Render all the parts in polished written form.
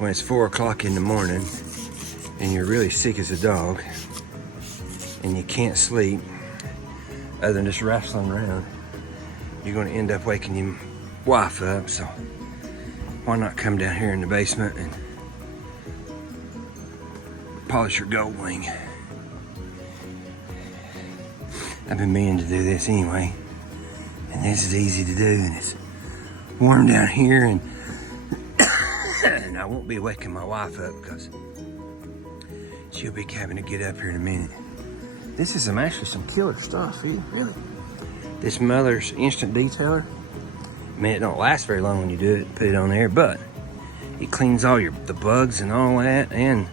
when it's 4 o'clock in the morning and you're really sick as a dog and you can't sleep other than just wrestling around, you're going to end up waking your wife up. So why not come down here in the basement and polish your Goldwing? I've been meaning to do this anyway, and this is easy to do, and it's warm down here, and and I won't be waking my wife up because she'll be having to get up here in a minute. This is actually some killer stuff, really. This Mother's Instant Detailer. I mean, it don't last very long when you do it, put it on there, but it cleans all the bugs and all that, and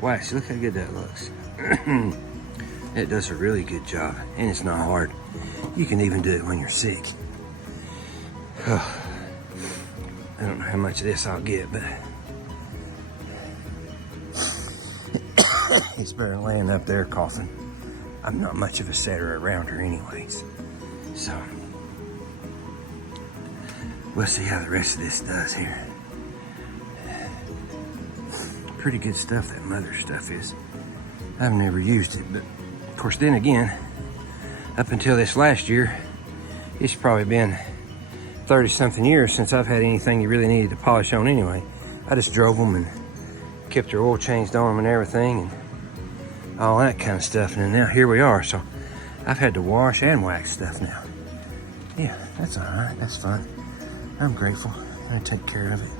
wow, see, look how good that looks. It does a really good job, and it's not hard. You can even do it when you're sick. I don't know how much of this I'll get, but it's better than laying up there coughing. I'm not much of a setter around her anyways. So, we'll see how the rest of this does here. Pretty good stuff, that Mother stuff is. I've never used it, but of course, then again, up until this last year, it's probably been 30-something years since I've had anything you really needed to polish on anyway. I just drove them and kept their oil changed on them and everything and all that kind of stuff. And then now here we are. So I've had to wash and wax stuff now. Yeah, that's all right. That's fun. I'm grateful. I'm gonna take care of it,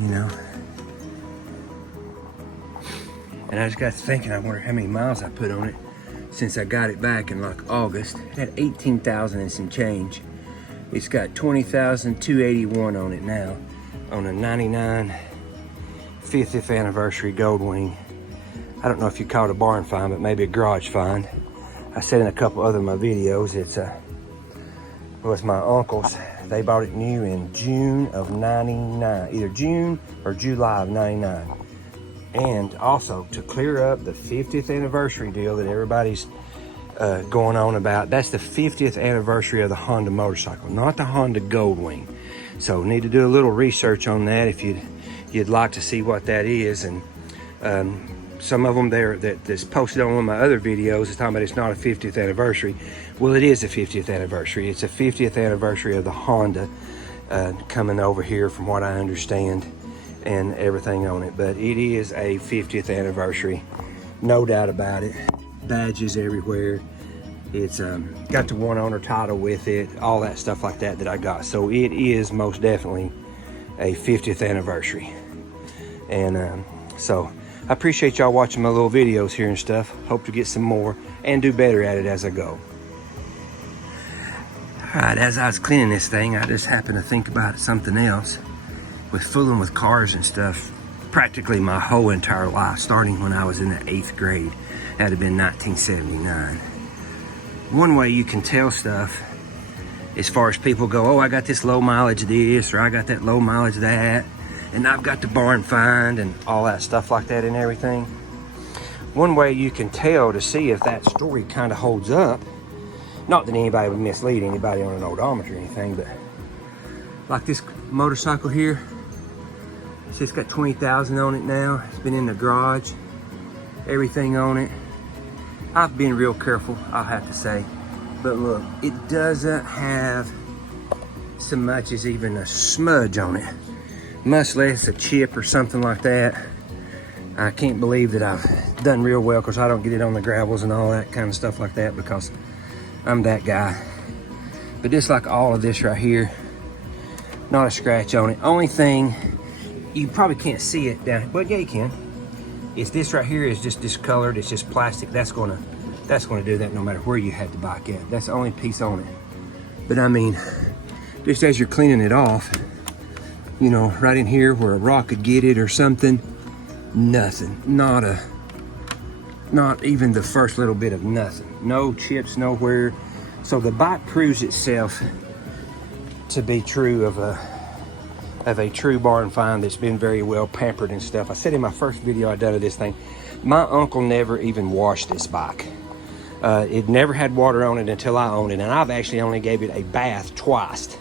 you know. And I just got to thinking, I wonder how many miles I put on it since I got it back in like August. It had 18,000 and some change. It's got 20,281 on it now, on a 99 50th anniversary Goldwing. I don't know if you call it a barn find, but maybe a garage find. I said in a couple other of my videos, it was my uncle's. They bought it new in June of 99, either June or July of 99. And also, to clear up the 50th anniversary deal that everybody's going on about, that's the 50th anniversary of the Honda motorcycle, not the Honda Goldwing. So need to do a little research on that if you'd like to see what that is. And some of them there that's posted on one of my other videos is talking about it's not a 50th anniversary. Well, it is a 50th anniversary. It's a 50th anniversary of the Honda coming over here, from what I understand, and everything on it. But it is a 50th anniversary, no doubt about it. Badges everywhere. It's got the one owner title with it, all that stuff like that I got. So it is most definitely a 50th anniversary. And so I appreciate y'all watching my little videos here and stuff. Hope to get some more and do better at it as I go. All right, as I was cleaning this thing, I just happened to think about something else. With fooling with cars and stuff practically my whole entire life, starting when I was in the 8th grade. That'd have been 1979. One way you can tell stuff, as far as people go, oh, I got this low mileage this, or I got that low mileage that, and I've got the barn find and all that stuff like that and everything. One way you can tell to see if that story kind of holds up, not that anybody would mislead anybody on an odometer or anything, but like this motorcycle here, it's just got 20,000 on it now. It's been in the garage, everything on it. I've been real careful, I'll have to say. But look, it doesn't have so much as even a smudge on it, much less a chip or something like that. I can't believe that I've done real well, because I don't get it on the gravels and all that kind of stuff like that, because I'm that guy. But just like all of this right here, not a scratch on it. Only thing, you probably can't see it down, but yeah, you can. It's this right here is just discolored. It's just plastic. That's gonna do that no matter where you had the bike at. That's the only piece on it. But I mean, just as you're cleaning it off, you know, right in here where a rock could get it or something, nothing. Not even the first little bit of nothing. No chips nowhere. So the bike proves itself to be true of a true barn find that's been very well pampered and stuff. I said in my first video I done of this thing, my uncle never even washed this bike. It never had water on it until I owned it, and I've actually only gave it a bath twice.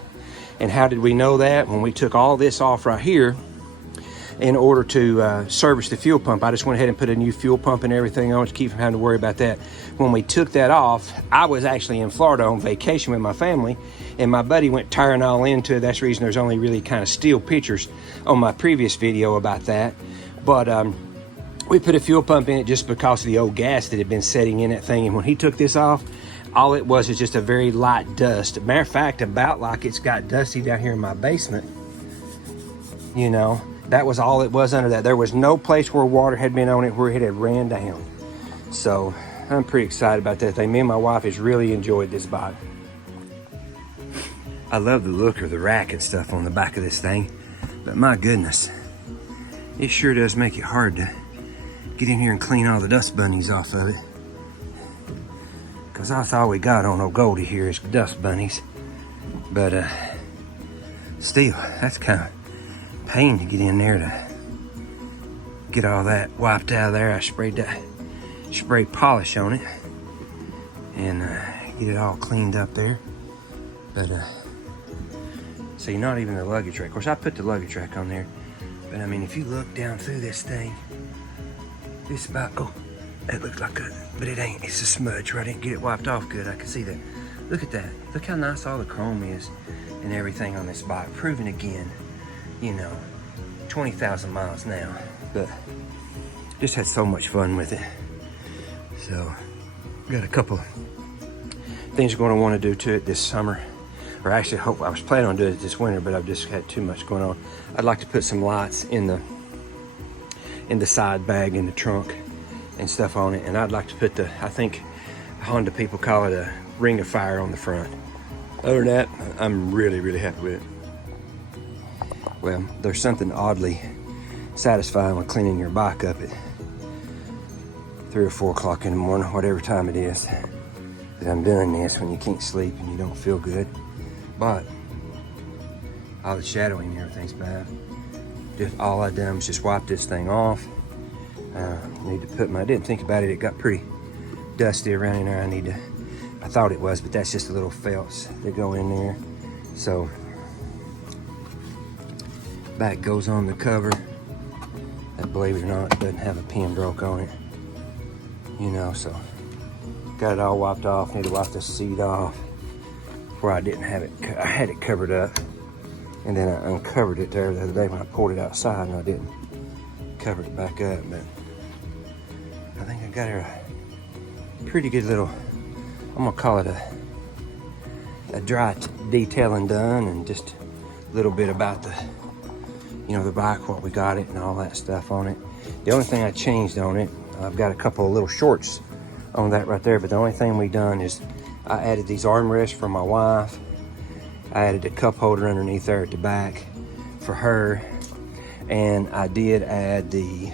And how did we know that? When we took all this off right here, in order to service the fuel pump. I just went ahead and put a new fuel pump and everything on to keep from having to worry about that. When we took that off, I was actually in Florida on vacation with my family, and my buddy went tearing all into it. That's the reason there's only really kind of still pictures on my previous video about that. But we put a fuel pump in it just because of the old gas that had been setting in that thing. And when he took this off, all it was is just a very light dust. Matter of fact, about like it's got dusty down here in my basement. You know, that was all it was under that. There was no place where water had been on it where it had ran down. So I'm pretty excited about that thing. Me and my wife has really enjoyed this bike. I love the look of the rack and stuff on the back of this thing, but my goodness, it sure does make it hard to get in here and clean all the dust bunnies off of it. Cause that's all we got on old Goldie here is dust bunnies. But still, that's kind of pain to get in there to get all that wiped out of there. I sprayed polish on it and get it all cleaned up there. But see, not even the luggage rack. Of course, I put the luggage rack on there, but I mean, if you look down through this thing, this about, oh, it looks like a, but it ain't. It's a smudge where I didn't get it wiped off good. I can see that. Look at that. Look how nice all the chrome is and everything on this bike. Proving again, you know, 20,000 miles now, but just had so much fun with it. So got a couple things we're going to want to do to it this summer, or actually hope I was planning on doing it this winter, but I've just had too much going on. I'd like to put some lights in the side bag in the trunk and stuff on it, and I'd like to put the, I think Honda people call it a ring of fire on the front. Other than that, I'm really happy with it. Well, there's something oddly satisfying with cleaning your bike up at 3 or 4 o'clock in the morning, whatever time it is that I'm doing this, when you can't sleep and you don't feel good. But all the shadowing and everything's bad. Just all I done was just wipe this thing off. Need to put my, I didn't think about it, it got pretty dusty around in there. I thought it was, but that's just a little felts that go in there. So back goes on the cover. That, believe it or not, doesn't have a pin broke on it. You know, so got it all wiped off. Need to wipe the seat off where I didn't have it. I had it covered up, and then I uncovered it there the other day when I pulled it outside, and I didn't cover it back up. But I think I got her a pretty good little, I'm gonna call it a dry detailing done, and just a little bit about the, you know, the bike, what we got it and all that stuff on it. The only thing I changed on it, I've got a couple of little shorts on that right there, but the only thing we done is I added these armrests for my wife. I added a cup holder underneath there at the back for her, and I did add the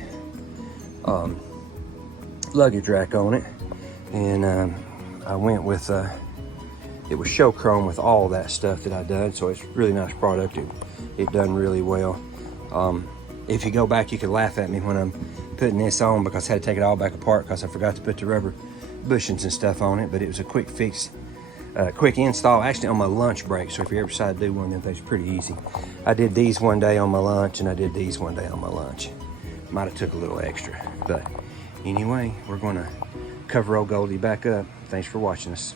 luggage rack on it, and I went with it was show chrome with all that stuff that I done, so it's a really nice product. It done really well. If you go back, you can laugh at me when I'm putting this on, because I had to take it all back apart because I forgot to put the rubber bushings and stuff on it. But it was a quick fix, quick install, actually on my lunch break. So if you ever decide to do one of them things, pretty easy. I did these one day on my lunch, and I did these one day on my lunch. Might have took a little extra, but anyway, we're gonna cover old Goldie back up. Thanks for watching us.